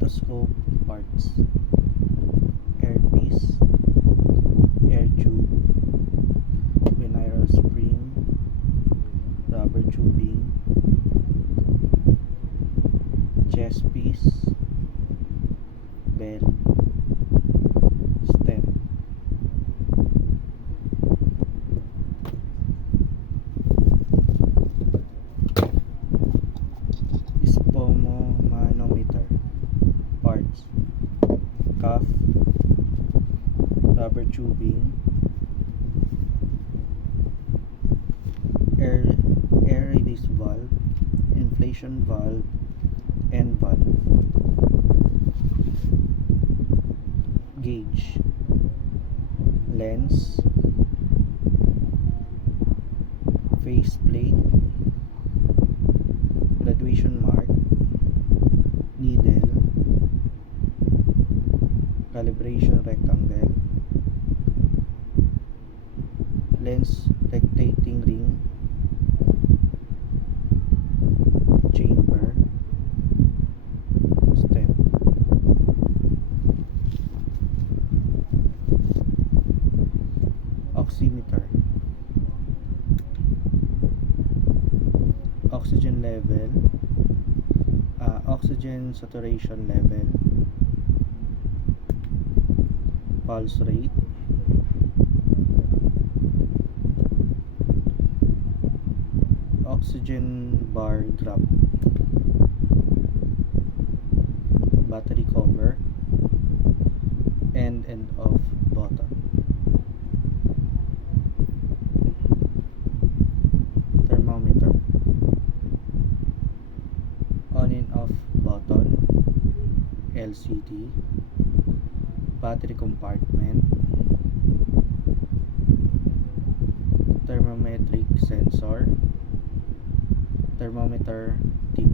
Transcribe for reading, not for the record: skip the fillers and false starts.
Stethoscope parts: airpiece, air tube, binaural spring, rubber tubing, chest piece, bell, stem. Sphygmomanometer parts: cuff, rubber tubing, air release valve, inflation valve, and valve. Gauge: lens, faceplate, graduation mark, needle, calibration rectangle, lens rectating ring, chamber, stem. Oximeter: oxygen level, oxygen saturation level, pulse rate, oxygen bar drop, battery cover, end and off button. Thermometer: on and off button, LCD, battery compartment, thermometric sensor, thermometer tip.